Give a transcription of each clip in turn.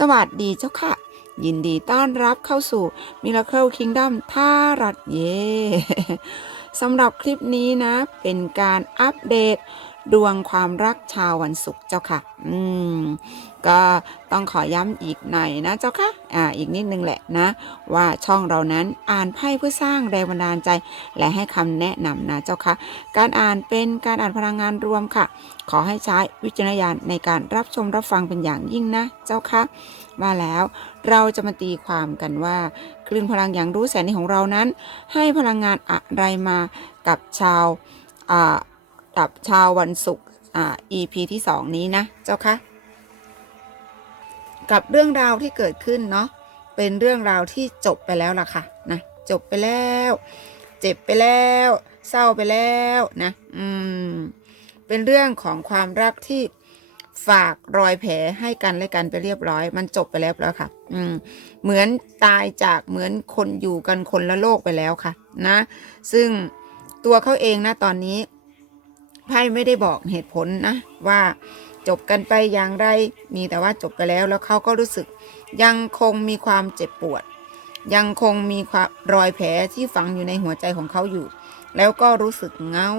สวัสดีเจ้าค่ะ ยินดีต้อนรับเข้าสู่ Miracle Kingdom ท่ารัดเย่สำหรับคลิปนี้นะ เป็นการอัปเดต ดวงความรักชาววันศุกร์เจ้าค่ะ อืม ก็ต้องขอย้ำอีกหน่อยนะเจ้าค่ะ อ่า อีกนิดนึงแหละนะ ว่าช่องเรานั้นอ่านไพ่เพื่อสร้างแรงบันดาลใจ และให้คำแนะนำนะเจ้าค่ะ การอ่านเป็นการอ่านพลังงานรวมค่ะ ขอให้ใช้วิจารณญาณในการรับชมรับฟังเป็นอย่างยิ่งนะ เจ้าค่ะว่าแล้วเราจะมาตีความกันว่าคลื่นพลังอย่างรู้แสนนี้ของเรานั้น ให้พลังงานอะไรมากับชาวอ่า กับชาววันศุกร์อ่า EP ที่2นี้นะ เจ้าคะกับเรื่องราวที่เกิดขึ้นเนาะเป็นเรื่องราวที่จบไปแล้วล่ะค่ะนะจบไปแล้ว เจ็บไปแล้ว เศร้าไปแล้วนะอืมเป็นเรื่องของความรักที่ฝากรอยแผลให้กันและกันไปเรียบร้อย มันจบไปแล้วแล้วค่ะ อืม เหมือนตายจากเหมือนคนอยู่กันคนละโลกไปแล้วค่ะ นะ ซึ่งตัวเขาเองนะตอนนี้ ไพ่ไม่ได้บอกเหตุผลนะว่าจบกันไปอย่างไร มีแต่ว่าจบไปแล้วแล้วเขาก็รู้สึก ยังคงมีความเจ็บปวด ยังคงมีความรอยแผลที่ฝังอยู่ในหัวใจของเขาอยู่ แล้วก็รู้สึกเงา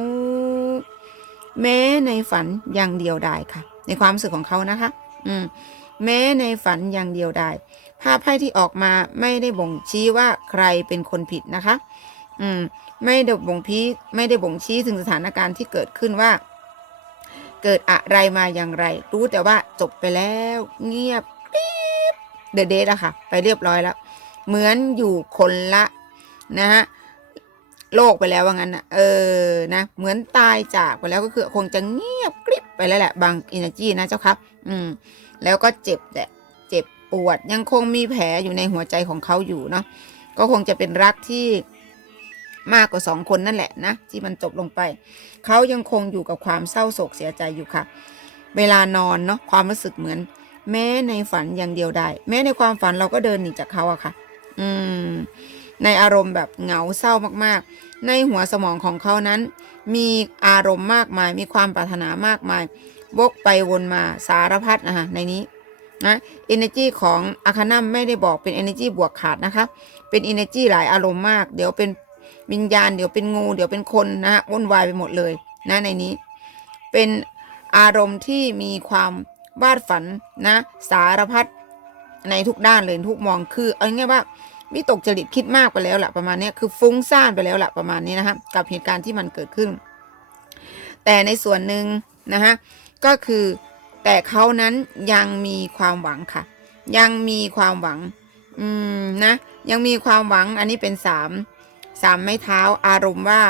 แม้ในฝันอย่างเดียวดายค่ะ ในความรู้สึกของเขานะคะ อืม แม้ในฝันอย่างเดียวดายภาพไพ่ที่ออกมาไม่ได้บ่งชี้ว่าใครเป็นคนผิดนะคะ อืม ไม่ได้บ่งพีไม่ได้บ่งชี้ถึงสถานการณ์ที่เกิดขึ้นว่า เกิดอะไรมาอย่างไร รู้แต่ว่าจบไปแล้ว เงียบกริบเดอะเดทอะค่ะ ไปเรียบร้อยแล้ว เหมือนอยู่คนละนะฮะโลกไปแล้วว่างั้นนะเออนะเหมือนตายจากไปแล้วก็คือคงจะเงียบกริบไปแล้วแหละบางอินเนจีนะเจ้าครับ อืม แล้วก็เจ็บแหละเจ็บปวดยังคงมีแผลอยู่ในหัวใจของเขาอยู่เนาะก็คงจะเป็นรักที่ มากกว่าสองคนนั่นแหละนะที่มันจบลงไป เขายังคงอยู่กับความเศร้าโศกเสียใจอยู่ค่ะ เวลานอนเนาะความรู้สึกเหมือน แม้ในฝันอย่างเดียวได้ แม้ในความฝันเราก็เดินหนีจากเขาอะค่ะ อืม ในอารมณ์แบบเหงาเศร้ามากๆ ในหัวสมองของเขานั้น มีอารมณ์มากมาย มีความปรารถนามากมายวกไปวนมาสารพัดนะคะในนี้นะ energy ของอาคานัมไม่ได้บอกเป็น energy บวกขาดนะคะ เป็น energy หลายอารมณ์มาก เดี๋ยวเป็น วิญญาณเดี๋ยวเป็นงูเดี๋ยวเป็นคนนะฮะวุ่นวายไปหมดเลยนะในนี้ เป็นอารมณ์ที่มีความวาดฝันนะสารพัดในทุกด้านเลยทุกมองคือเอาง่ายว่าวิตกจริตคิดมากไปแล้วแหละประมาณนี้คือฟุ้งซ่านไปแล้วแหละประมาณนี้นะคะกับเหตุการณ์ที่มันเกิดขึ้น แต่ในส่วนหนึ่งนะฮะก็คือแต่เขานั้นยังมีความหวังค่ะ ยังมีความหวัง อืมนะยังมีความหวังอันนี้เป็นสาม สามไม้เท้าอารมณ์ว่า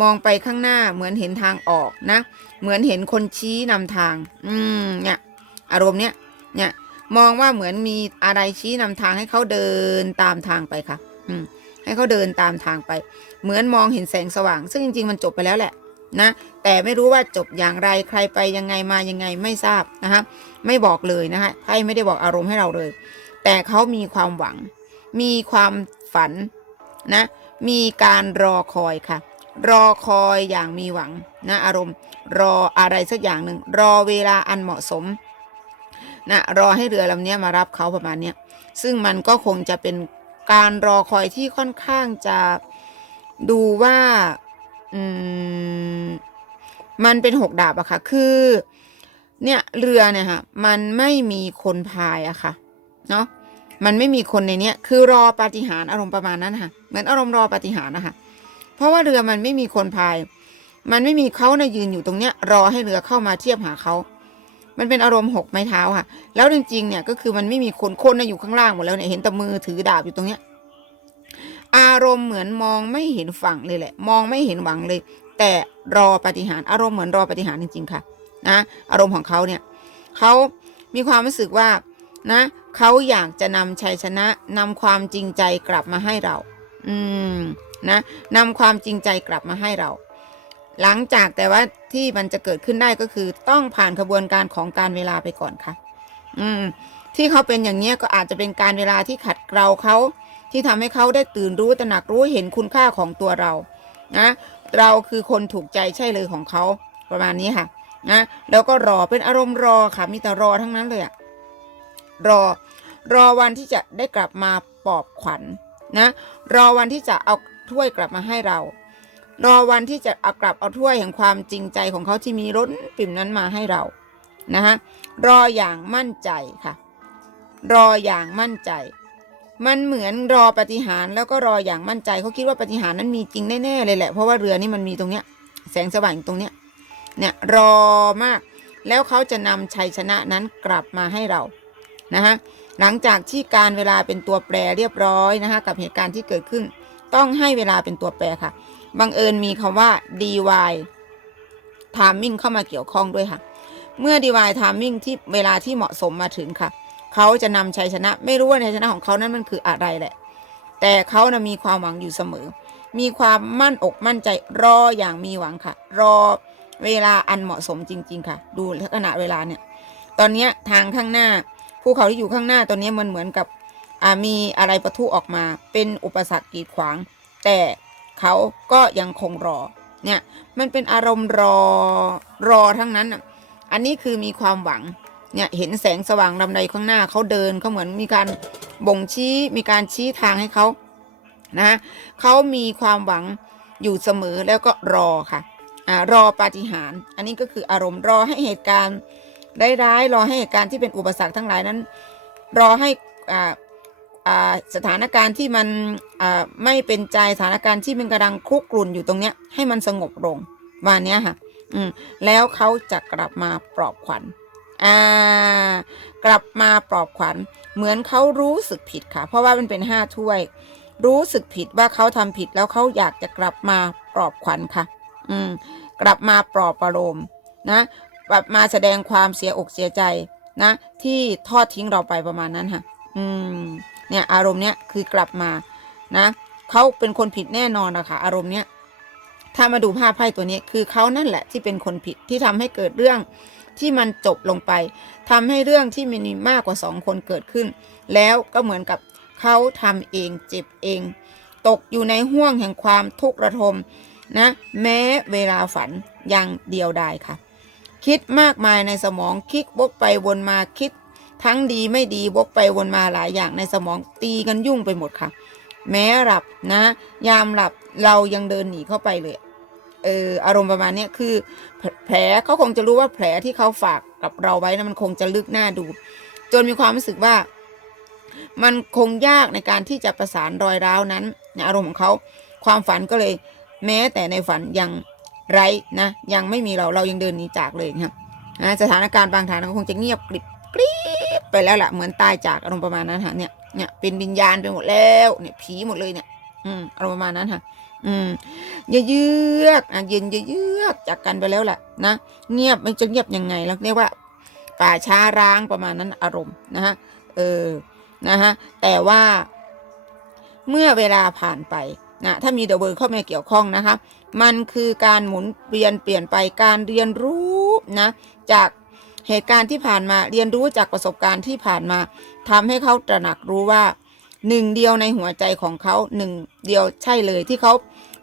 มองไปข้างหน้าเหมือนเห็นทางออกนะ เหมือนเห็นคนชี้นำทาง อืมเนี่ยอารมณ์เนี้ยเนี่ยมองว่าเหมือนมีอะไรชี้นำทางให้เขาเดินตามทางไปค่ะ อืมให้เขาเดินตามทางไป เหมือนมองเห็นแสงสว่าง ซึ่งจริง ๆ มันจบไปแล้วแหละนะ แต่ไม่รู้ว่าจบอย่างไรใครไปยังไงมายังไงไม่ทราบนะคะไม่บอกเลยนะคะไพ่ไม่ได้บอกอารมณ์ให้เราเลย แต่เขามีความหวัง มีความฝันนะ มีการรอคอยค่ะ รอคอยอย่างมีหวังนะอารมณ์ รออะไรสักอย่างหนึ่งรอเวลาอันเหมาะสมนะรอให้เรือลำนี้มารับเขาประมาณนี้ซึ่งมันก็คงจะเป็นการรอคอยที่ค่อนข้างจะดูว่าอืมมันเป็นหกดาบอะค่ะ คือ เนี่ยเรือเนี่ยค่ะ มันไม่มีคนพายอะค่ะ เนาะ มันไม่มีคนในเนี้ยคือรอปาฏิหาริย์อารมณ์ประมาณนั้นค่ะเหมือนอารมณ์รอปาฏิหาริย์นะคะเพราะว่าเรือมันไม่มีคนพาย มันไม่มีเขานยืนอยู่ตรงเนี้ย รอให้เรือเข้ามาเทียบหาเขา มันเป็นอารมณ์หกไม้เท้าค่ะ แล้วจริงๆเนี่ยก็คือมันไม่มีคนคนนะอยู่ข้างล่างหมดแล้วเนี่ยเห็นแต่มือถือดาบอยู่ตรงเนี้ย อารมณ์เหมือนมองไม่เห็นฝั่งเลยแหละ มองไม่เห็นหวังเลย แต่รอปาฏิหารย์อารมณ์เหมือนรอปาฏิหารย์จริงๆค่ะ นะ อารมณ์ของเขาเนี่ยเขามีความรู้สึกว่า นะเขาอยากจะนำชัยชนะนำความจริงใจกลับมาให้เรา อืมนะนำความจริงใจกลับมาให้เรา หลังจากแต่ว่าที่มันจะเกิดขึ้นได้ก็คือ ต้องผ่านขบวนการของการเวลาไปก่อนค่ะ อืม ที่เขาเป็นอย่างเนี้ยก็อาจจะเป็นการเวลาที่ขัดเกลาเขาที่ทำให้เขาได้ตื่นรู้ตระหนักรู้เห็นคุณค่าของตัวเรา นะเราคือคนถูกใจใช่เลยของเขาประมาณนี้ค่ะนะแล้วก็รอเป็นอารมณ์รอค่ะมีแต่รอทั้งนั้นเลยอะ รอ รอวันที่จะได้กลับมาปลอบขวัญนะรอวันที่จะเอาถ้วยกลับมาให้เรา รอวันที่จะเอากลับเอาถ้วยแห่งความจริงใจของเขาที่มีล้นปิ่มนั้นมาให้เรานะฮะรออย่างมั่นใจค่ะ รออย่างมั่นใจ มันเหมือนรอปฏิหารแล้วก็รออย่างมั่นใจเขาคิดว่าปฏิหารนั้นมีจริงแน่ๆเลยแหละเพราะว่าเรือนี่มันมีตรงเนี้ยแสงสว่างตรงเนี้ยเนี่ยรอมาก แล้วเขาจะนำชัยชนะนั้นกลับมาให้เรา นะฮะหลังจากที่การเวลาเป็นตัวแปรเรียบร้อยนะคะกับเหตุการณ์ที่เกิดขึ้น ต้องให้เวลาเป็นตัวแปรค่ะบังเอิญมีคำว่า dy timing เข้ามาเกี่ยวข้องด้วยค่ะ เมื่อ dy timing ที่เวลาที่เหมาะสมมาถึงค่ะ เขาจะนำชัยชนะ ไม่รู้ว่าชัยชนะของเขานั้นมันคืออะไรแหละ แต่เขานะมีความหวังอยู่เสมอ มีความมั่นอกมั่นใจรออย่างมีหวังค่ะ รอเวลาอันเหมาะสมจริง ๆ ค่ะ ดูขณะเวลาเนี่ย ตอนนี้ทางข้างหน้า ภูเขาที่อยู่ข้างหน้าตัวนี้มันเหมือนกับมีอะไรประทุออกมาเป็นอุปสรรคกีดขวาง แต่เขาก็ยังคงรอเนี่ยมันเป็นอารมณ์รอรอทั้งนั้นอันนี้คือมีความหวังเนี่ยเห็นแสงสว่างลำใดข้างหน้าเขาเดินเขาเหมือนมีการบ่งชี้มีการชี้ทางให้เขานะเขามีความหวังอยู่เสมอแล้วก็รอค่ะอรอปาฏิหาริย์อันนี้ก็คืออารมณ์รอให้เหตุการณ์ ร้ายๆรอให้เหตุการณ์ที่เป็นอุปสรรคทั้งหลายนั้น รอให้อ่าอ่าสถานการณ์ที่มันไม่เป็นใจสถานการณ์ที่มันกำลังคุกกลุ่นอยู่ตรงเนี้ยให้มันสงบลงวันนี้ค่ะอืมแล้วเขาจะกลับมาปลอบขวัญอ่ากลับมาปลอบขวัญ เหมือนเขารู้สึกผิดค่ะ เพราะว่ามันเป็นห้าถ้วย รู้สึกผิดว่าเขาทำผิดแล้วเขาอยากจะกลับมาปลอบขวัญค่ะ อืมกลับมาปลอบประโลมนะ กลับมาแสดงความเสียอกเสียใจนะ ที่ทอดทิ้งเราไปประมาณนั้นค่ะ อืม เนี่ยอารมณ์เนี้ยคือกลับมานะเขาเป็นคนผิดแน่นอนนะคะอารมณ์เนี้ยถ้ามาดูภาพไพ่ตัวนี้คือเขานั่นแหละที่เป็นคนผิดที่ทำให้เกิดเรื่องที่มันจบลงไปทำให้เรื่องที่มีมากกว่าสองคนเกิดขึ้น แล้วก็เหมือนกับเขาทำเองเจ็บเอง ตกอยู่ในห่วงแห่งความทุกข์ระทมนะ แม้เวลาฝันยังเดียวดายค่ะ คิดมากมายในสมองคิดวกไปวนมาคิด ทั้งดีไม่ดีวกไปวนมาหลายอย่างในสมองตีกันยุ่งไปหมดค่ะ แม้หลับนะ ยามหลับเรายังเดินหนีเข้าไปเลยเอออารมณ์ประมาณนี้คือแผแผลเขาคงจะรู้ว่าแผลที่เขาฝากกับเราไว้นะมันคงจะลึกหน้าดู จนมีความรู้สึกว่า มันคงยากในการที่จะประสานรอยร้าวนั้นในอารมณ์ของเขาความฝันก็เลย แม้แต่ในฝันยัง ไร้นะยังไม่มีเราเรายังเดินหนีจากเลยครับนะสถานการณ์บางฐานก็คงจะเงียบกริบกริบไปแล้วล่ะเหมือนตายจากอารมณ์ประมาณนั้นค่ะเนี่ยเนี่ยเป็นวิญญาณไปหมดแล้วเนี่ยผีหมดเลยเนี่ยอืมอารมณ์ประมาณนั้นค่ะอืมอย่าเยือกอะเย็นอย่าเยือกจากกันไปแล้วแหละนะเงียบมันจะเงียบยังไงแล้วเรียกว่าป่าช้าร้างประมาณนั้นอารมณ์นะฮะเออนะฮะแต่ว่าเมื่อเวลาผ่านไปนะถ้ามีเดอะเวิร์เข้ามาเกี่ยวข้องนะคะ มันคือการหมุนเปลี่ยนเปลี่ยนไปการเรียนรู้นะจากเหตุการณ์ที่ผ่านมาเรียนรู้จากประสบการณ์ที่ผ่านมาทำให้เขาตระหนักรู้ว่าหนึ่งเดียวในหัวใจของเขาหนึ่งเดียวใช่เลยที่เขา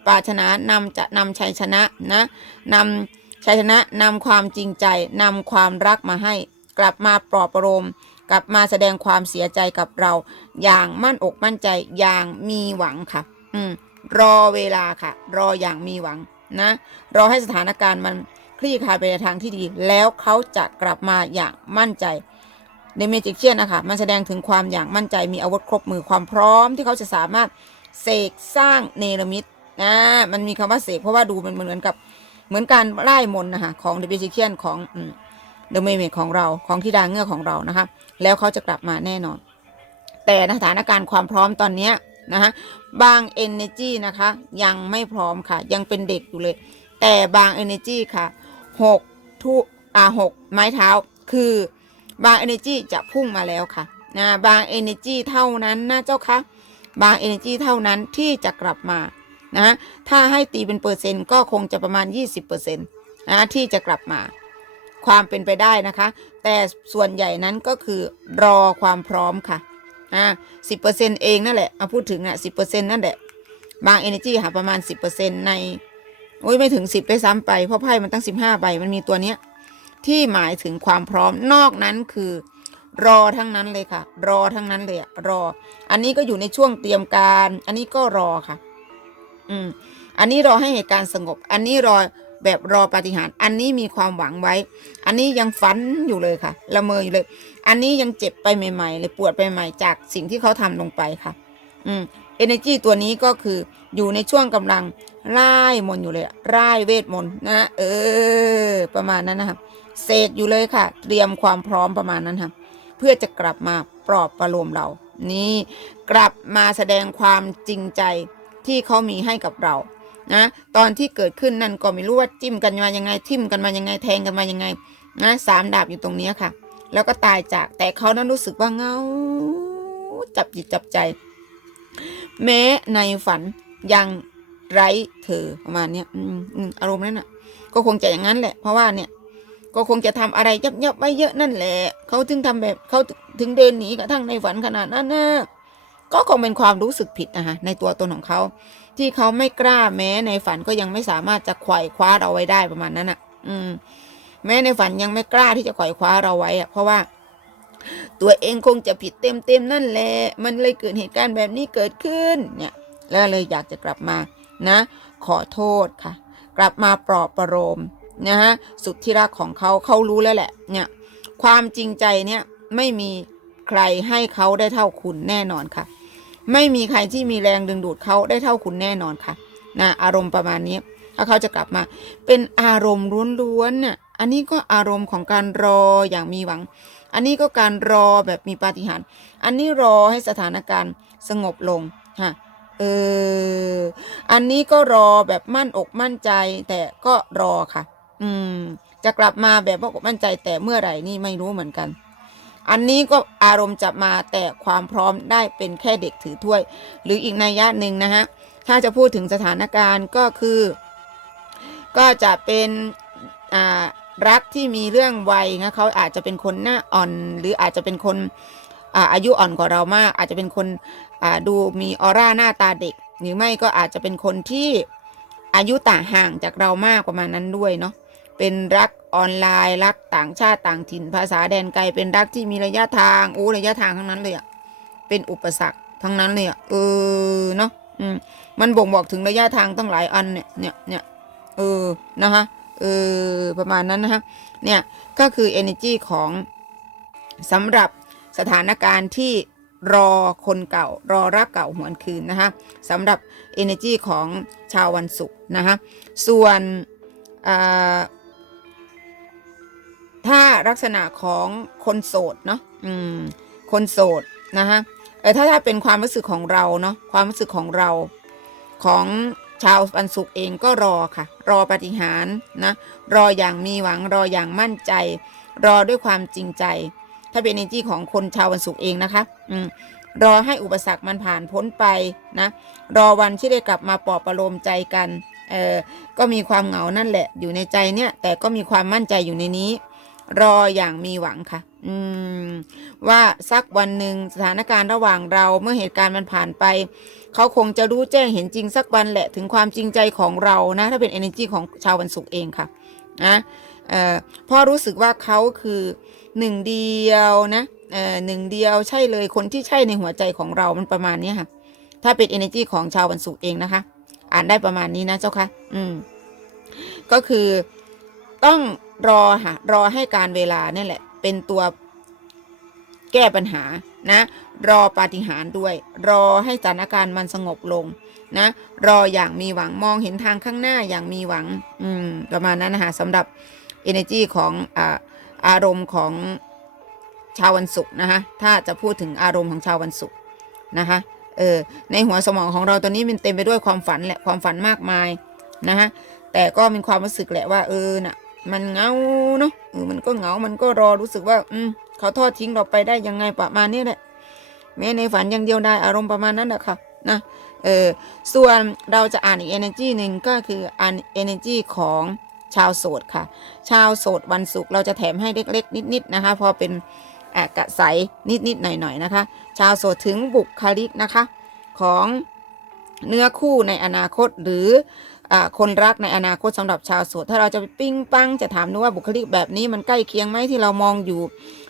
ปรารถนานำจะนำชัยชนะนะนำชัยชนะนำความจริงใจนำความรักมาให้ กลับมาปลอบประโลมกลับมาแสดงความเสียใจกับเรา อย่างมั่นอกมั่นใจอย่างมีหวังค่ะ อืม รอเวลาค่ะ รออย่างมีหวังนะ รอให้สถานการณ์มันคลี่คลายไปในทางที่ดี แล้วเขาจะกลับมาอย่างมั่นใจในเมจิกเชียนนะคะมันแสดงถึงความอย่างมั่นใจมีอาวุธครบมือความพร้อมที่เขาจะสามารถเสกสร้างเนรมิตนะมันมีคำว่าเสกเพราะว่าดูมันเหมือนกับเหมือนการไล่มนนะคะของเดอะเมจิกเชียนของเดอะเมเมของเราของที่ดาเงือกของเรานะคะแล้วเขาจะกลับมาแน่นอน แต่สถานการณ์ความพร้อมตอนเนี้ย นะคะบาง energy นะคะ ยังไม่พร้อมค่ะ ยังเป็นเด็กอยู่เลย แต่บาง energy ค่ะหกทุอ่าหกไม้เท้า คือบาง energy จะพุ่งมาแล้วค่ะนะบาง energy เท่านั้นนะเจ้าคะบาง energy เท่านั้นที่จะกลับมานะถ้าให้ตีเป็นเปอร์เซ็นต์ก็คงจะประมาณ 20%นะที่จะกลับมาความเป็นไปได้นะคะ แต่ส่วนใหญ่นั้นก็คือรอความพร้อมค่ะ อ่าสิบเปอร์เซ็นเองนั่นแหละเอาพูดถึงอะสิบเปอร์เซ็นนั่นแหละบาง energy หาประมาณสิบเปอร์เซ็นในโอ้ยไม่ถึงสิบด้ซ้ำไป เพราะไพ่มันตั้งสิบห้าใบมันมีตัวเนี้ย ที่หมายถึงความพร้อมนอกนั้นคือ รอทั้งนั้นเลยค่ะ รอทั้งนั้นเลยอะรอ อันนี้ก็อยู่ในช่วงเตรียมการ อันนี้ก็รอค่ะ อืม อันนี้รอให้เหตุการณ์สงบ อันนี้รอ แบบรอปาฏิหาริย์อันนี้มีความหวังไว้ อันนี้ยังฝันอยู่เลยค่ะ ละเมออยู่เลย อันนี้ยังเจ็บไปใหม่ๆเลยปวดไปใหม่จากสิ่งที่เขาทำลงไปค่ะ อืม energy ตัวนี้ก็คืออยู่ในช่วงกำลังร่ายมนอยู่เลยอะร่ายเวทมนต์นะ เออ ประมาณนั้นนะคะเสกอยู่เลยค่ะ เตรียมความพร้อมประมาณนั้นค่ะเพื่อจะกลับมาปลอบประโลมเรา นี่กลับมาแสดงความจริงใจที่เขามีให้กับเรา นะตอนที่เกิดขึ้นนั่นก็ไม่รู้ว่าจิ้มกันมายังไงทิ่มกันมายังไงแทงกันมายังไงนะสามดาบอยู่ตรงนี้ค่ะ แล้วก็ตายจากแต่เขานั้นรู้สึกว่าเงาจับจิตจับใจ แม้ในฝันยังไร้เธอประมาณนี้อารมณ์นั้นน่ะ ก็คงจะอย่างนั้นแหละ เพราะว่าเนี่ยก็คงจะทำอะไรยับยับไว้เยอะนั่นแหละเขาถึงทำแบบเขาถึงเดินหนีกระทั่งในฝันขนาดนั้นนะก็คงเป็นความรู้สึกผิดนะคะในตัวตนของเขา ที่เขาไม่กล้าแม้ในฝันก็ยังไม่สามารถจะไขว่คว้าเราไว้ได้ประมาณนั้นอะ อืม แม้ในฝันยังไม่กล้าที่จะไขว่คว้าเราไว้อะเพราะว่า ตัวเองคงจะผิดเต็มเต็มๆนั่นแหละมันเลยเกิดเหตุการณ์แบบนี้เกิดขึ้น เนี่ย แล้วเลยอยากจะกลับมานะ ขอโทษค่ะ กลับมาปลอบประโลมนะฮะสุดที่รักของเขาเขารู้แล้วแหละ เนี่ย ความจริงใจเนี่ยไม่มีใครให้เขาได้เท่าคุณแน่นอนค่ะ ไม่มีใครที่มีแรงดึงดูดเขาได้เท่าคุณแน่นอนค่ะนะอารมณ์ประมาณนี้ถ้าเขาจะกลับมา เป็นอารมณ์ล้วนๆน่ะอันนี้ก็อารมณ์ของการรออย่างมีหวัง อันนี้ก็การรอแบบมีปาฏิหาริย์อันนี้รอให้สถานการณ์สงบลงฮะเอออันนี้ก็รอแบบมั่นอกมั่นใจ แต่ก็รอค่ะ อืม จะกลับมาแบบมั่นอกมั่นใจแต่เมื่อไหร่นี่ไม่รู้เหมือนกัน อันนี้ก็อารมณ์จะมาแต่ความพร้อมได้เป็นแค่เด็กถือถ้วย หรืออีกนัยยะหนึ่งนะฮะถ้าจะพูดถึงสถานการณ์ก็คือ ก็จะเป็นรักที่มีเรื่องวัยนะเขาอาจจะเป็นคนหน้าอ่อน หรืออาจจะเป็นคนอาอายุอ่อนกว่าเรามาก อาจจะเป็นคนดูมีออร่าหน้าตาเด็ก หรือไม่ก็อาจจะเป็นคนที่อายุต่างห่างจากเรามากประมาณนั้นด้วยเนาะเป็นรัก ออนไลน์รักต่างชาติต่างถิ่นภาษาแดนไกลเป็นรักที่มีระยะทางโอ้ระยะทางทั้งนั้นเลยอะเป็นอุปสรรคทั้งนั้นเลยอะเออเนาะอืมมันบ่งบอกถึงระยะทางตั้งหลายอันเนี่ยเนี่ยเนี่ยเออนะคะเออประมาณนั้นนะคะเนี่ยก็คือ energy ของสำหรับสถานการณ์ที่รอคนเก่ารอรักเก่าหวนคืนนะคะสำหรับ energy ของชาววันศุกร์นะคะส่วนอ่า ถ้าลักษณะของคนโสดเนาะอืม คนโสดนะคะเออถ้าถ้าเป็นความรู้สึกของเราเนาะความรู้สึกของเราของชาววันศุกเองก็รอค่ะ รอปฏิหารนะรออย่างมีหวังรออย่างมั่นใจ รอด้วยความจริงใจ ถ้าเป็น energy ของคนชาววันศุกเองนะคะอืมรอให้อุปสรรคมันผ่านพ้นไปนะรอวันที่ได้กลับมาปลอบประโลมใจกันเออก็มีความเหงานั่นแหละอยู่ในใจเนี่ยแต่ก็มีความมั่นใจอยู่ในนี้ รออย่างมีหวังค่ะ อืม ว่าสักวันหนึ่งสถานการณ์ระหว่างเราเมื่อเหตุการณ์มันผ่านไป เขาคงจะรู้แจ้งเห็นจริงสักวันแหละถึงความจริงใจของเรานะ ถ้าเป็น energy ของชาววันศุกร์เองค่ะนะเอ่อพราะรู้สึกว่าเขาคือหนึ่งเดียวนะเอ่อหนึ่งเดียวใช่เลยคนที่ใช่ในหัวใจของเรามันประมาณนี้ค่ะ ถ้าเป็น energy ของชาววันศุกร์เองนะคะ อ่านได้ประมาณนี้นะเจ้าค่ะ อืม ก็คือต้อง รอค่ะรอให้การเวลาเนี่ยแหละ เป็นตัวแก้ปัญหานะ รอปาฏิหาริย์ด้วย รอให้สถานการณ์มันสงบลงนะ รออย่างมีหวังมองเห็นทางข้างหน้าอย่างมีหวัง อืมประมาณนั้นนะคะสำหรับ energy ของอาอารมณ์ของชาววันศุกร์นะคะถ้าจะพูดถึงอารมณ์ของชาววันศุกร์นะคะเออในหัวสมองของเราตอนนี้มันเต็มไปด้วยความฝันแหละความฝันมากมายนะคะแต่ก็มีความรู้สึกแหละว่าเออน่ะ มันเหงาเนาะเออมันก็เหงา มันก็รอรู้สึกว่า อืมเขาทอดทิ้งเราไปได้ยังไงประมาณนี้แหละแม้ในฝันอย่างเดียวได้อารมณ์ประมาณนั้นแหละค่ะนะเออส่วนเราจะอ่านอีก energy หนึ่งก็คืออ่าน energy ของชาวโสดค่ะ ชาวโสดวันศุกร์เราจะแถมให้เล็ก ๆ นิด ๆ นะคะ พอเป็นอะกระใสนิด ๆ หน่อย ๆ นะคะ ชาวโสดถึงบุคลิกนะคะของเนื้อคู่ในอนาคตหรือ คนรักในอนาคตสำหรับชาวโสดถ้าเราจะไปปิ้งปังจะถามดูว่าบุคลิกแบบนี้มันใกล้เคียงไหมที่เรามองอยู่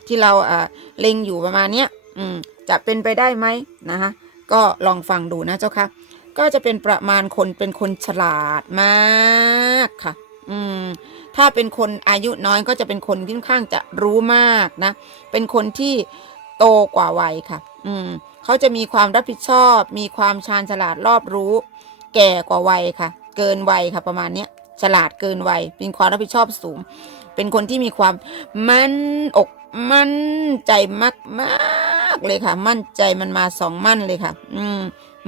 ที่เราอ่าเล็งอยู่ประมาณเนี้ยอืมจะเป็นไปได้ไหมนะคะก็ลองฟังดูนะเจ้าค่ะ ก็จะเป็นประมาณคนเป็นคนฉลาดมากค่ะ อืมถ้าเป็นคนอายุน้อยก็จะเป็นคนที่ค่อนข้างจะรู้มากนะ เป็นคนที่โตกว่าวัยค่ะ อืมเขาจะมีความรับผิดชอบ มีความชาญฉลาดรอบรู้ แก่กว่าวัยค่ะ เกินวัยค่ะประมาณเนี้ยฉลาดเกินวัยมีความรับผิดชอบสูง เป็นคนที่มีความมั่นอกมั่นใจมากมากเลยค่ะ มั่นใจมันมาสองมั่นเลยค่ะ อืม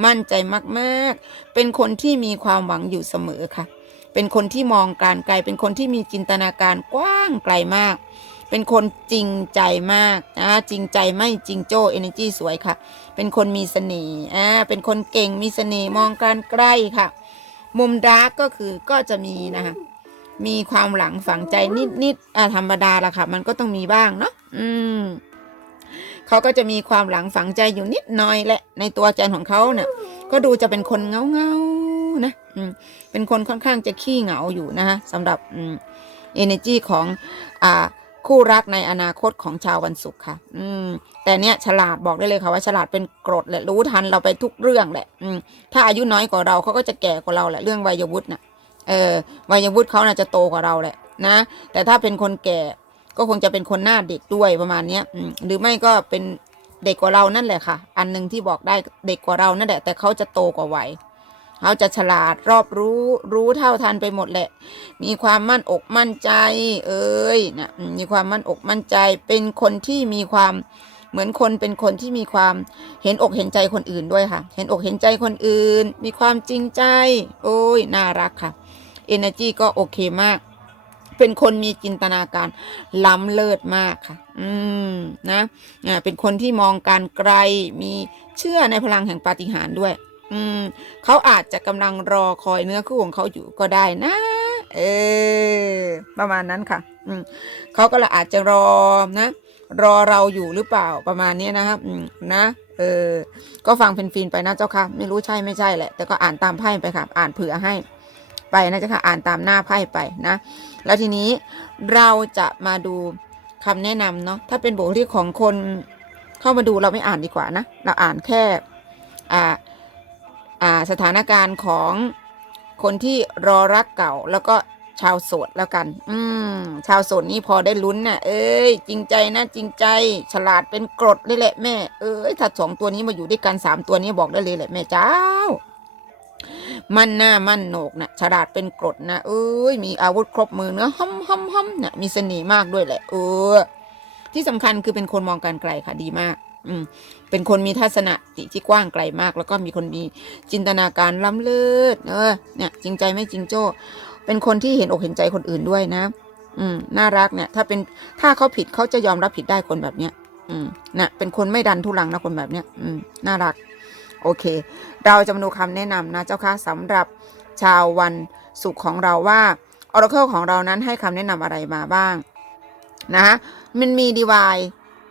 มั่นใจมากๆเป็นคนที่มีความหวังอยู่เสมอค่ะ เป็นคนที่มองการไกล เป็นคนที่มีจินตนาการกว้างไกลมาก เป็นคนจริงใจมากนะจริงใจไม่จริงโจ้ energy สวยค่ะ เป็นคนมีเสน่ห์อ่าเป็นคนเก่งมีเสน่ห์มองการใกลค่ะ มุมดาร์กก็คือก็จะมีนะคะมีความหลังฝังใจนิดๆอ่าธรรมดาละค่ะ มันก็ต้องมีบ้างเนาะอืมเขาก็จะมีความหลังฝังใจอยู่นิดหน่อยแหละ ในตัวอาจารย์ของเขาเนี่ยก็ดูจะเป็นคนเงาเงานะอืมเป็นคนค่อนข้างจะขี้เหงาอยู่นะคะสำหรับอืม energy ของอ่า คู่รักในอนาคตของชาววันศุกร์ค่ะ อืม แต่เนี้ยฉลาดบอกได้เลยค่ะว่าฉลาดเป็นกรดแหละรู้ทันเราไปทุกเรื่องแหละ อืม ถ้าอายุน้อยกว่าเราเขาก็จะแก่กว่าเราแหละเรื่องวัยวุฒิน่ะ เออวัยวุฒิเขาน่าจะโตกว่าเราแหละนะ แต่ถ้าเป็นคนแก่ก็คงจะเป็นคนหน้าเด็กด้วยประมาณเนี้ยอืมหรือไม่ก็เป็นเด็กกว่าเรานั่นแหละค่ะ อันหนึ่งที่บอกได้เด็กกว่าเรานั่นแหละ แต่เขาจะโตกว่าวัย เขาจะฉลาดรอบรู้รู้เท่าทันไปหมดแหละ มีความมั่นอกมั่นใจ เอ้ยนะมีความมั่นอกมั่นใจ เป็นคนที่มีความเหมือนคนเป็นคนที่มีความเห็นอกเห็นใจคนอื่นด้วยค่ะ เห็นอกเห็นใจคนอื่น มีความจริงใจ โอ้ยน่ารักค่ะ energy ก็โอเคมาก เป็นคนมีจินตนาการล้ำเลิศมากค่ะ อืมนะอ่าเป็นคนที่มองการไกล มีเชื่อในพลังแห่งปาฏิหาริย์ด้วย อืมเขาอาจจะกำลังรอคอยเนื้อคู่ของเขาอยู่ก็ได้นะ เออ ประมาณนั้นค่ะ อืมเขาก็ละอาจจะรอนะ รอเราอยู่หรือเปล่าประมาณนี้นะครับ อืมนะ เออ ก็ฟังเป็นฟินไปนะเจ้าค่ะ ไม่รู้ใช่ไม่ใช่แหละ แต่ก็อ่านตามไพ่ไปค่ะ อ่านเผื่อให้ไปนะเจ้าค่ะอ่านตามหน้าไพ่ไปนะ แล้วทีนี้เราจะมาดูคำแนะนำเนาะถ้าเป็นบทเรียกของคนเข้ามาดูเราไม่อ่านดีกว่านะ เราอ่านแค่อ่า สถานการณ์ของคนที่รอรักเก่าแล้วก็ชาวโสดแล้วกัน อืม ชาวโสดนี่พอได้ลุ้นนะ่ะ เอ้ย จริงใจนะจริงใจ ฉลาดเป็นกรดเลยแหละแม่ เอ้ยถ้าสองตัวนี้มาอยู่ด้วยกันสามตัวนี้บอกได้เลยแหละแม่เจ้า มั่นหน้ามั่นโหนกนะฉลาดเป็นกรดนะเอ้ย มีอาวุธครบมือเนื้อห้มห้มห้อมนะมีเสน่ห์มากด้วยแหละ เออ ที่สำคัญคือเป็นคนมองการไกลค่ะดีมาก อืมเป็นคนมีทัศนคติที่กว้างไกลมาก แล้วก็มีคนมีจินตนาการล้ำเลิศเออเนี่ยจริงใจไม่จริงโจ้ เป็นคนที่เห็นอกเห็นใจคนอื่นด้วยนะ อืมน่ารักเนี่ย ถ้าเป็นถ้าเขาผิดเขาจะยอมรับผิดได้คนแบบเนี้ย อืมนะเป็นคนไม่ดันทุลังนะคนแบบเนี้ย อืมน่ารัก โอเค เราจะมาดูคำแนะนำนะเจ้าค่ะสำหรับชาววันศุกร์ของเราว่า Oracle ของเรานั้นให้คำแนะนำอะไรมาบ้าง นะมันมีดีวาย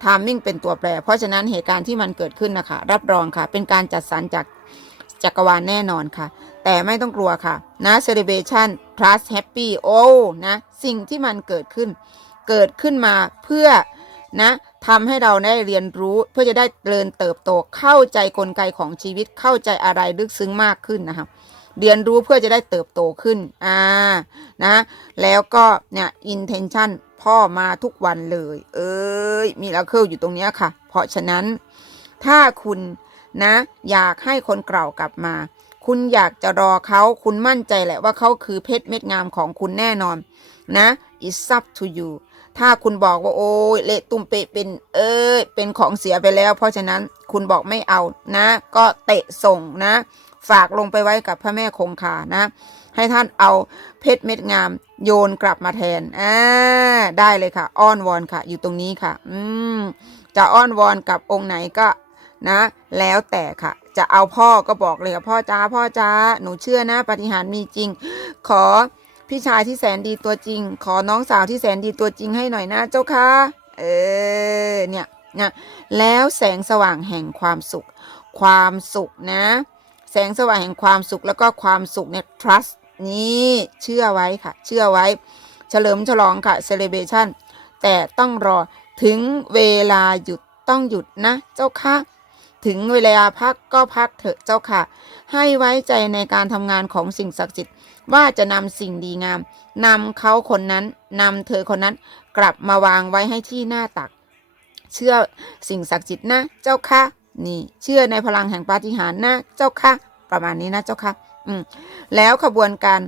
ทามมิ่งเป็นตัวแปร เพราะฉะนั้นเหตุการณ์ที่มันเกิดขึ้นนะคะ รับรองค่ะ เป็นการจัดสรรจากจักรวาลแน่นอนค่ะ แต่ไม่ต้องกลัวค่ะ นะ celebration plus happy โอ้นะ สิ่งที่มันเกิดขึ้น เกิดขึ้นมาเพื่อนะทำให้เราได้เรียนรู้เพื่อจะได้เริญเติบโตเข้าใจกลไกของชีวิตเข้าใจอะไรลึกซึ้งมากขึ้นนะคะ เรียนรู้เพื่อจะได้เติบโตขึ้น อ่า นะ แล้วก็เนี่ย intention พ่อมาทุกวันเลย เอ้ย มีลาเคิลอยู่ตรงนี้ค่ะ เพราะฉะนั้น ถ้าคุณนะ อยากให้คนเก่ากลับมา คุณอยากจะรอเขา คุณมั่นใจแหละว่าเขาคือเพชรเม็ดงามของคุณแน่นอน นะ it's up to you ถ้าคุณบอกว่าโอ้ยเละตุ้มเปะเป็น เอ้ยเป็นของเสียไปแล้ว เพราะฉะนั้นคุณบอกไม่เอานะ ก็เตะส่งนะ ฝากลงไปไว้กับพระแม่คงคานะ ให้ท่านเอาเพชรเม็ดงามโยนกลับมาแทนอ่าได้เลยค่ะ อ้อนวอนค่ะ อยู่ตรงนี้ค่ะ อืมจะอ้อนวอนกับองค์ไหนก็นะ แล้วแต่ค่ะ จะเอาพ่อก็บอกเลยค่ะพ่อจ้าพ่อจ้าหนูเชื่อนะ ปฏิหารมีจริง ขอพี่ชายที่แสนดีตัวจริง ขอน้องสาวที่แสนดีตัวจริงให้หน่อยนะเจ้าค่ะเออเนี่ยนะแล้วแสงสว่างแห่งความสุข ความสุขนะ แสงสว่างแห่งความสุขแล้วก็ความสุขเนี่ย trust นี่เชื่อไว้ค่ะ เชื่อไว้ เฉลิมฉลองค่ะ celebration แต่ต้องรอถึงเวลาหยุดต้องหยุดนะเจ้าค่ะ ถึงเวลาพักก็พักเถอะเจ้าค่ะ ให้ไว้ใจในการทำงานของสิ่งศักดิ์สิทธิ์ว่าจะนำสิ่งดีงามนำเขาคนนั้นนำเธอคนนั้นกลับมาวางไว้ให้ที่หน้าตัก เชื่อสิ่งศักดิ์สิทธิ์นะเจ้าค่ะ นี่เชื่อในพลังแห่งปาฏิหาริย์นะเจ้าค่ะ ประมาณนี้นะเจ้าค่ะอืมแล้วขบวนการ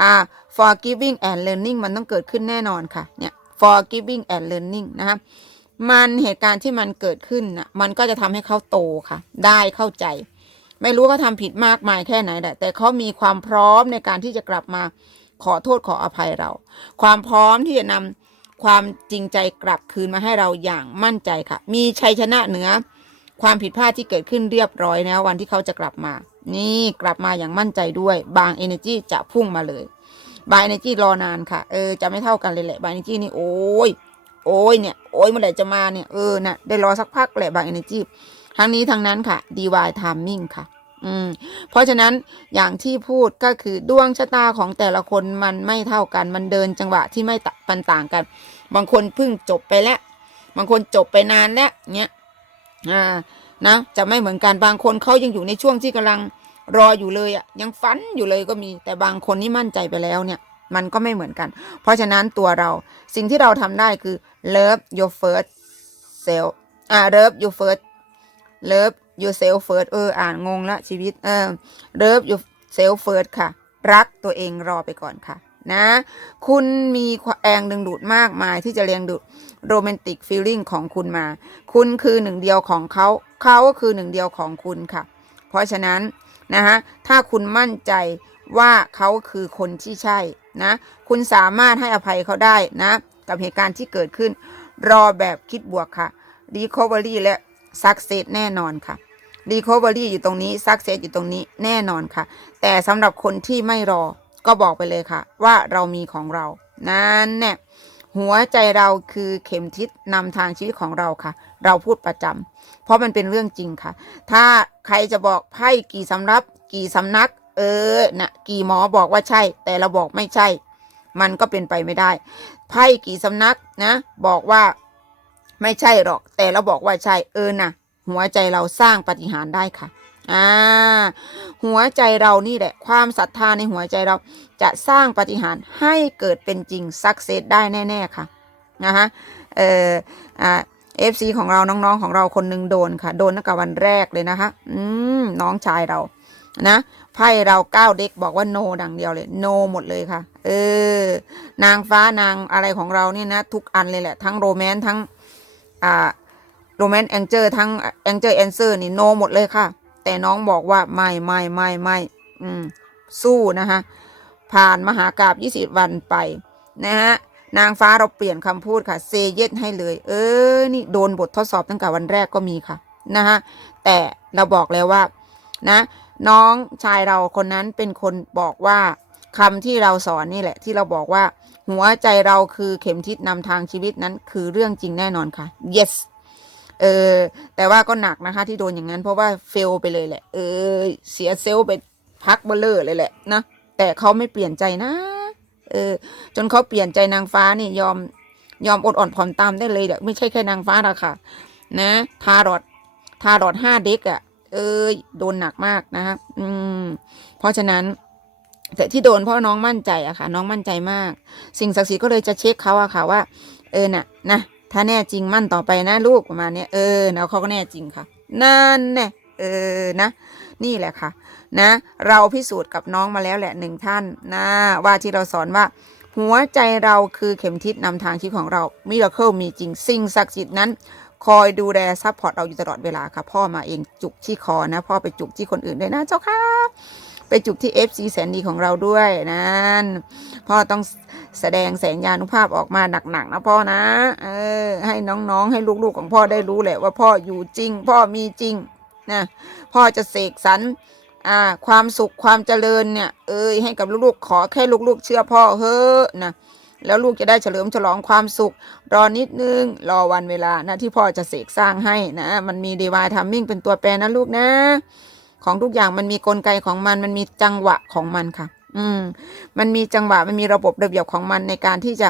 อ่า forgiving and learning มันต้องเกิดขึ้นแน่นอนค่ะเนี่ย forgiving and learning นะครับมันเหตุการณ์ที่มันเกิดขึ้นน่ะมันก็จะทำให้เขาโตค่ะ ได้เข้าใจ ไม่รู้เขาทำผิดมากมายแค่ไหนแหละแต่เขามีความพร้อมในการที่จะกลับมาขอโทษขออภัยเรา ความพร้อมที่จะนำความจริงใจกลับคืนมาให้เราอย่างมั่นใจค่ะ มีชัยชนะเหนือ ความผิดพลาดที่เกิดขึ้นเรียบร้อยนะวันที่เขาจะกลับมา นี่กลับมาอย่างมั่นใจด้วย บาง energy จะพุ่งมาเลย บาง energy รอนานค่ะ เออจะไม่เท่ากันเลยแหละบาง energy นี่โอ้ยโอ้ยเนี่ยโอ้ยเมื่อไหร่จะมาเนี่ยเออน่ะได้รอสักพักแหละบาง energy ทั้งนี้ทั้งนั้นค่ะ divine timing ค่ะอืมเพราะฉะนั้นอย่างที่พูดก็คือดวงชะตาของแต่ละคนมันไม่เท่ากันมันเดินจังหวะที่ไม่ปันต่างกัน บางคนเพิ่งจบไปแล้ว บางคนจบไปนานแล้วเนี้ย อ่านะจะไม่เหมือนกันบางคนเขายังอยู่ในช่วงที่กำลังรออยู่เลยอะยังฝันอยู่เลยก็มีแต่บางคนนี่มั่นใจไปแล้วเนี่ย มันก็ไม่เหมือนกัน เพราะฉะนั้นตัวเราสิ่งที่เราทำได้คือ love your first self อ่า love your first love yourself first เอออ่านงงละชีวิตเออ love yourself first ค่ะ รักตัวเองรอไปก่อนค่ะ นะ คุณมีแรงดึงดูดมากมายที่จะเรียงดูดโรแมนติกฟีลลิ่งของคุณมา คุณคือหนึ่งเดียวของเขาเขาก็คือหนึ่งเดียวของคุณค่ะ เพราะฉะนั้นนะฮะถ้าคุณมั่นใจว่าเขาคือคนที่ใช่นะคุณสามารถให้อภัยเขาได้นะกับเหตุการณ์ที่เกิดขึ้น รอแบบคิดบวกค่ะ recovery และ success แน่นอนค่ะ recovery อยู่ตรงนี้ success อยู่ตรงนี้แน่นอนค่ะ แต่สำหรับคนที่ไม่รอ ก็บอกไปเลยค่ะ ว่าเรามีของเรา นั่นเนี่ยหัวใจเราคือเข็มทิศนำทางชีวิตของเราค่ะ เราพูดประจำเพราะมันเป็นเรื่องจริงค่ะ ถ้าใครจะบอกไพ่กี่สำรับ กี่สำนัก เออนะกี่หมอบอกว่าใช่ แต่เราบอกไม่ใช่ มันก็เป็นไปไม่ได้ ไพ่กี่สำนักนะ บอกว่าไม่ใช่หรอก แต่เราบอกว่าใช่เออนะหัวใจเราสร้างปฏิหารได้ค่ะ อ่าหัวใจเรานี่แหละ ความศรัทธาในหัวใจเราจะสร้างปาฏิหารย์ให้เกิดเป็นจริงสักเซสได้แน่ ๆ ค่ะ นะฮะเอ่ออ่าเอฟซีของเราน้องๆของเราคนหนึ่งโดนค่ะ โดนตั้งแต่วันแรกเลยนะคะ อืมน้องชายเรานะไพ่เราเก้าเด็กบอกว่าโนดังเดียวเลยโนหมดเลยค่ะ เออ นางฟ้านางอะไรของเราเนี่ยนะ ทุกอันเลยแหละ ทั้งโรแมนต์ทั้งอ่าโรแมนต์แองเจอร์ทั้งแองเจอร์แอนเซอร์นี่โนหมดเลยค่ะ แต่น้องบอกว่าไม่ไม่ไม่ไม่อืมสู้นะคะผ่านมหากราบ20วันไปนะฮะนางฟ้าเราเปลี่ยนคำพูดค่ะเซเยสให้เลย เออ นี่โดนบททดสอบตั้งแต่วันแรกก็มีค่ะนะฮะแต่เราบอกแล้วว่านะน้องชายเราคนนั้นเป็นคนบอกว่าคำที่เราสอนนี่แหละ ที่เราบอกว่า หัวใจเราคือเข็มทิศนำทางชีวิตนั้นคือเรื่องจริงแน่นอนค่ะ yes เออ แต่ว่าก็หนักนะคะ ที่โดนอย่างนั้น เพราะว่าเฟลไปเลยแหละ เออ เสียเซลไปพักเบลเลอร์เลยแหละนะแต่เขาไม่เปลี่ยนใจนะ เออ จนเขาเปลี่ยนใจนางฟ้านี่ยอมยอมอดอ่อนผ่อนตามได้เลยเดี๋ยวไม่ใช่แค่นางฟ้าหรอกค่ะ นะทารอดทารอดห้าเด็กอะ่ะ เอ้ยโดนหนักมากนะคะอืม เพราะฉะนั้น แต่ที่โดนเพราะน้องมั่นใจอะค่ะ น้องมั่นใจมาก สิ่งศักดิ์สิทธิ์ก็เลยจะเช็คเขาอะค่ะว่า เออน่ะนะ ถ้าแน่จริงมั่นต่อไปนะลูกประมาณนี้เออแล้วเขาก็แน่จริงค่ะ นั่นแน่เออนะ นี่แหละค่ะ นะ เราพิสูจน์กับน้องมาแล้วแหละหนึ่งท่านนะว่าที่เราสอนว่า หัวใจเราคือเข็มทิศนำทางชีวิตของเรามิราเคิลมีจริง สิ่งศักดิ์สิทธิ์นั้น คอยดูแลซัพพอร์ตเราอยู่ตลอดเวลาค่ะ พ่อมาเองจุกที่คอนะ พ่อไปจุกที่คนอื่นด้วยนะเจ้าค่ะ ไปจุกที่ FC แสนดีของเราด้วยนั่นพ่อต้องแสดงแสงยานุภาพออกมาหนักๆนะพ่อนะ เออ ให้น้องๆ ให้ลูกๆของพ่อได้รู้แหละว่าพ่ออยู่จริง พ่อมีจริงนะพ่อจะเสกสรรอ่าความสุขความเจริญเนี่ย เอ้ยให้กับลูกๆ ขอแค่ลูกๆ เชื่อพ่อเฮ้อนะแล้วลูกจะได้เฉลิมฉลองความสุข รอนิดนึง รอวันเวลานะที่พ่อจะเสกสร้างให้นะ มันมีเดวายทัมมิ่งเป็นตัวแปรนะลูกนะ ของทุกอย่างมันมีกลไกของมัน มันมีจังหวะของมันค่ะ อืม มันมีจังหวะ มันมีระบบระเบียบของมันในการที่จะ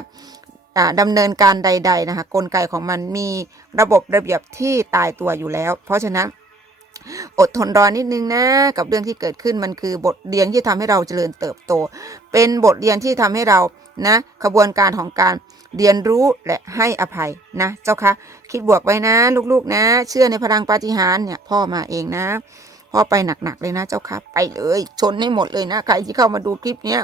อ่าดำเนินการใด ๆ นะคะ กลไกของมันมีระบบระเบียบที่ตายตัวอยู่แล้ว เพราะฉะนั้นอดทนรอนิดนึงนะกับเรื่องที่เกิดขึ้นมันคือบทเรียนที่ทำให้เราเจริญเติบโต เป็นบทเรียนที่ทำให้เรานะขบวนการของการเรียนรู้และให้อภัยนะเจ้าคะคิดบวกไว้นะ ลูกๆนะ เชื่อในพลังปาฏิหาริย์เนี่ยพ่อมาเองนะ พ่อไปหนักๆเลยนะเจ้าค่ะไปเลย ชนให้หมดเลยนะใครที่เข้ามาดูคลิปเนี้ย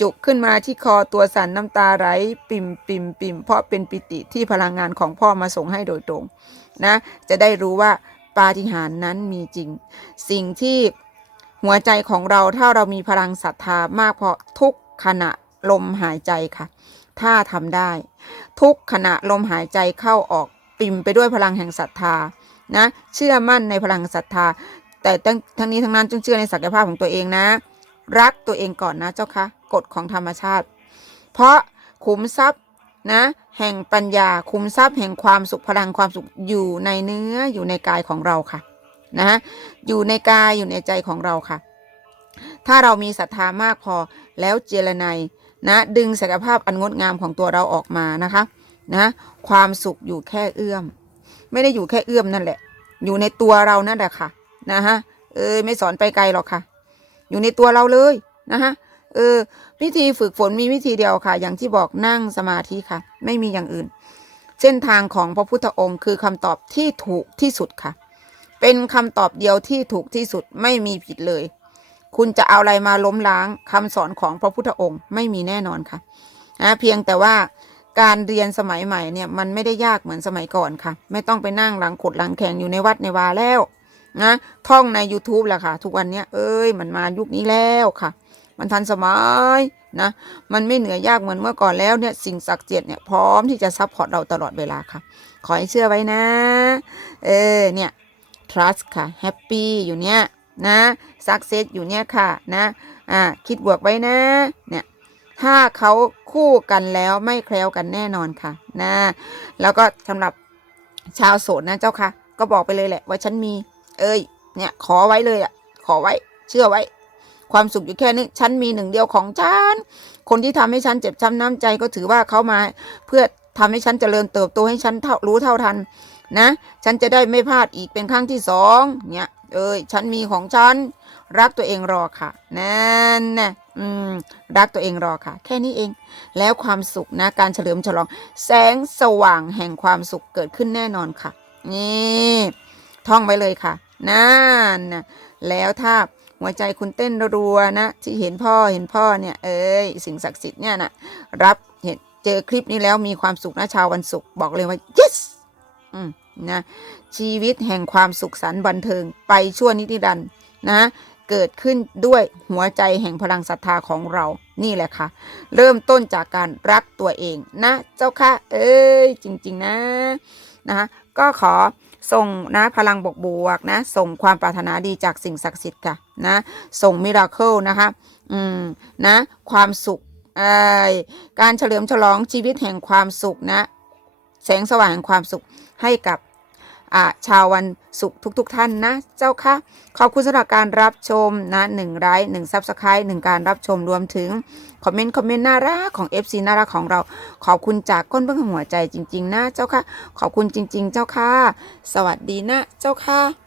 จุกขึ้นมาที่คอตัวสั่นน้ำตาไหลปิ่มปิ่มปิ่มเพราะเป็นปิติที่พลังงานของพ่อมาส่งให้โดยตรงนะ จะได้รู้ว่าปาฏิหาริย์นั้นมีจริง สิ่งที่หัวใจของเราถ้าเรามีพลังศรัทธามากพอทุกขณะลมหายใจค่ะ ถ้าทำได้ ทุกขณะลมหายใจเข้าออกปิ่มไปด้วยพลังแห่งศรัทธานะเชื่อมั่นในพลังศรัทธา แต่ทั้งนี้ทั้งนั้นจงเชื่อในศักยภาพของตัวเองนะ รักตัวเองก่อนนะเจ้าคะกฎของธรรมชาติ เพราะขุมทรัพย์นะแห่งปัญญาขุมทรัพย์แห่งความสุขพลังความสุขอยู่ในเนื้ออยู่ในกายของเราค่ะนะอยู่ในกายอยู่ในใจของเราค่ะ ถ้าเรามีศรัทธามากพอแล้วเจรไนนะดึงศักยภาพอันงดงามของตัวเราออกมานะคะนะความสุขอยู่แค่เอื้อม ไม่ได้อยู่แค่เอื้อมนั่นแหละ อยู่ในตัวเรานั่นแหละค่ะ นะฮะเออไม่สอนไปไกลหรอกค่ะ อยู่ในตัวเราเลยนะฮะเออวิธีฝึกฝนมีวิธีเดียวค่ะ อย่างที่บอกนั่งสมาธิค่ะ ไม่มีอย่างอื่น เส้นทางของพระพุทธองค์คือคำตอบที่ถูกที่สุดค่ะ เป็นคำตอบเดียวที่ถูกที่สุดไม่มีผิดเลย คุณจะเอาอะไรมาล้มล้างคำสอนของพระพุทธองค์ไม่มีแน่นอนค่ะนะเพียงแต่ว่าการเรียนสมัยใหม่เนี่ยมันไม่ได้ยากเหมือนสมัยก่อนค่ะ ไม่ต้องไปนั่งหลังขดหลังแข่งอยู่ในวัดในวาแล้ว นะท่องใน YouTube แหละค่ะ ทุกวันเนี้ยเอ้ยมันมายุคนี้แล้วค่ะ มันทันสมัยนะมันไม่เหนื่อยยากเหมือนเมื่อก่อนแล้วเนี่ยสิ่งศักดิ์สิทธิ์เนี่ยพร้อมที่จะซัพพอร์ตเราตลอดเวลาค่ะ ขอให้เชื่อไว้นะ เออเนี่ย trust ค่ะ happy อยู่เนี่ยนะ success อยู่เนี่ยค่ะนะอ่าคิดบวกไว้นะเนี่ยถ้าเขาคู่กันแล้วไม่แคล้วกันแน่นอนค่ะนะแล้วก็สำหรับชาวโสดนะเจ้าค่ะ ก็บอกไปเลยแหละว่าฉันมี เอ้ย เนี่ย ขอไว้เลยอะขอไว้ เชื่อไว้ ความสุขอยู่แค่นี้ฉันมีหนึ่งเดียวของฉัน คนที่ทำให้ฉันเจ็บช้ำน้ำใจก็ถือว่าเขามา เพื่อทำให้ฉันเจริญเติบโตให้ฉันเท่ารู้เท่าทัน นะ ฉันจะได้ไม่พลาดอีกเป็นครั้งที่สองเนี่ย เอ้ย ฉันมีของฉัน รักตัวเองรอค่ะ นั่นนะอืม รักตัวเองรอค่ะ แค่นี้เอง แล้วความสุขนะ การเฉลิมฉลอง แสงสว่างแห่งความสุขเกิดขึ้นแน่นอนค่ะ นี่ ท่องไว้เลยค่ะนั่นนะแล้วถ้าหัวใจคุณเต้นรัวๆนะ ที่เห็นพ่อเห็นพ่อเนี่ย เอ้ยสิ่งศักดิ์สิทธิ์เนี่ยนะรับเห็นเจอคลิปนี้แล้วมีความสุขนะชาววันศุกร์บอกเลยว่า yes อืมนะชีวิตแห่งความสุขสันต์บันเทิงไปชั่วนิรันดร์นะเกิดขึ้นด้วยหัวใจแห่งพลังศรัทธาของเรานี่แหละค่ะ เริ่มต้นจากการรักตัวเองนะ เจ้าค่ะ เอ้ยจริง ๆ นะนะคะก็ขอ ส่งนะพลังบวกบวกนะส่งความปรารถนาดีจากสิ่งศักดิ์สิทธิ์ค่ะนะส่งมิราเคิลนะคะอืมนะความสุขเอ้การเฉลิมฉลองชีวิตแห่งความสุขนะ แสงสว่างแห่งความสุขให้กับ ชาววันศุกร์ทุก ๆ ท่านนะ เจ้าค่ะ ขอบคุณสำหรับการรับชมนะหนึ่งไลค์หนึ่งซับสไครต์หนึ่งการรับชมรวมถึงคอมเมนต์คอมเมนต์น่ารักของ FC น่ารักของเรา ขอบคุณจากก้นเบื้องหัวใจจริง ๆ นะเจ้าค่ะ ขอบคุณจริง ๆ เจ้าค่ะ สวัสดีนะเจ้าค่ะ